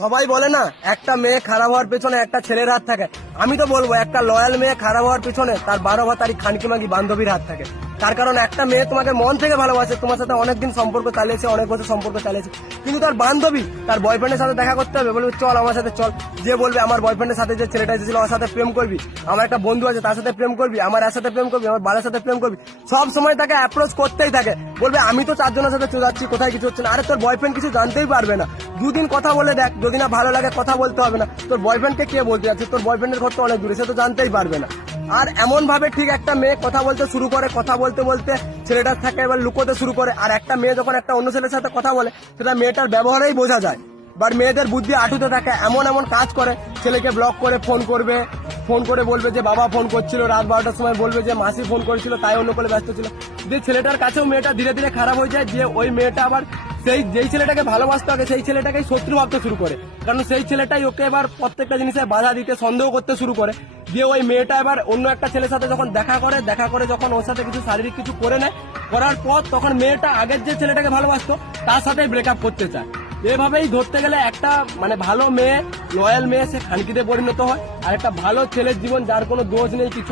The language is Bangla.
সবাই বলে না একটা মেয়ে খারাপ হওয়ার পেছনে একটা ছেলের হাত থাকে। আমি তো বলবো একটা লয়াল মেয়ে খারাপ হওয়ার পেছনে তার 12 খানকি মাগি বান্ধবীর হাত থাকে। তার কারণ একটা মেয়ে তোমাকে মন থেকে ভালোবাসে, তোমার সাথে অনেকদিন সম্পর্ক চালিয়েছে, অনেক বছর সম্পর্ক চালিয়েছে, কিন্তু তার বান্ধবী তার বয়ফ্রেন্ডের সাথে দেখা করতে হবে, বলবে চল আমার সাথে চল। যে বলবে আমার বয়ফ্রেন্ডের সাথে যে ছেলেটা এসেছিল ওর সাথে প্রেম করবি, আমার একটা বন্ধু আছে তার সাথে প্রেম করবি, আমার এর সাথে প্রেম করবি, আমার বাবার সাথে প্রেম করবি, সব সময় তাকে অ্যাপ্রোচ করতেই থাকে। বলবে আমি তো 4 জনের সাথে চলে কোথায় কিছু হচ্ছে না। আরে তোর বয়ফ্রেন্ড কিছু জানতেই পারবে না, দুদিন কথা বলে দেখ, যদি না ভালো লাগে কথা বলতে হবে না। তোর বয়ফ্রেন্ডকে কে বলতে যাচ্ছে, তোর বয়ফ্রেন্ডের ঘর তো অনেক দূরে, সে তো জানতেই পারবে না। আর এমন ভাবে ঠিক একটা মেয়ে কথা বলতে শুরু করে, কথা বলতে বলতে ছেলেটার থাকে এবার লুকোতে শুরু করে। আর একটা মেয়ে যখন একটা অন্য ছেলের সাথে কথা বলে সেটা মেয়েটার ব্যবহারেই বোঝা যায়। বাট মেয়েদের বুদ্ধি আটুতে থাকে, এমন এমন কাজ করে, ছেলেকে ব্লক করে ফোন করবে, ফোন করে বলবে যে বাবা ফোন করছিল, রাত 12টার সময় বলবে যে মাসি ফোন করেছিল তাই অন্য করে ব্যস্ত ছিল। যে ছেলেটার কাছেও মেয়েটা ধীরে ধীরে খারাপ হয়ে যায়, যে ওই মেয়েটা আবার যেই ছেলেটাকে ভালোবাসতে হবে সেই ছেলেটাকেই শত্রু ভাবতে শুরু করে, কারণ সেই ছেলেটাই ওকে এবার প্রত্যেকটা জিনিসে বাধা দিতে সন্দেহ করতে শুরু করে। দিয়ে ওই মেয়েটা এবার অন্য একটা ছেলের সাথে যখন দেখা করে যখন ওর সাথে কিছু শারীরিক কিছু করে নেয়, করার পর তখন মেয়েটা আগের যে ছেলেটাকে ভালোবাসতো তার সাথে ব্রেকআপ করতে চায়। এভাবেই ধরতে গেলে একটা ভালো মেয়ে, লয়াল মেয়ে, সে খানকিতে পরিণত হয়। আর একটা ভালো ছেলের জীবন যার কোনো দোষ নেই, কিছু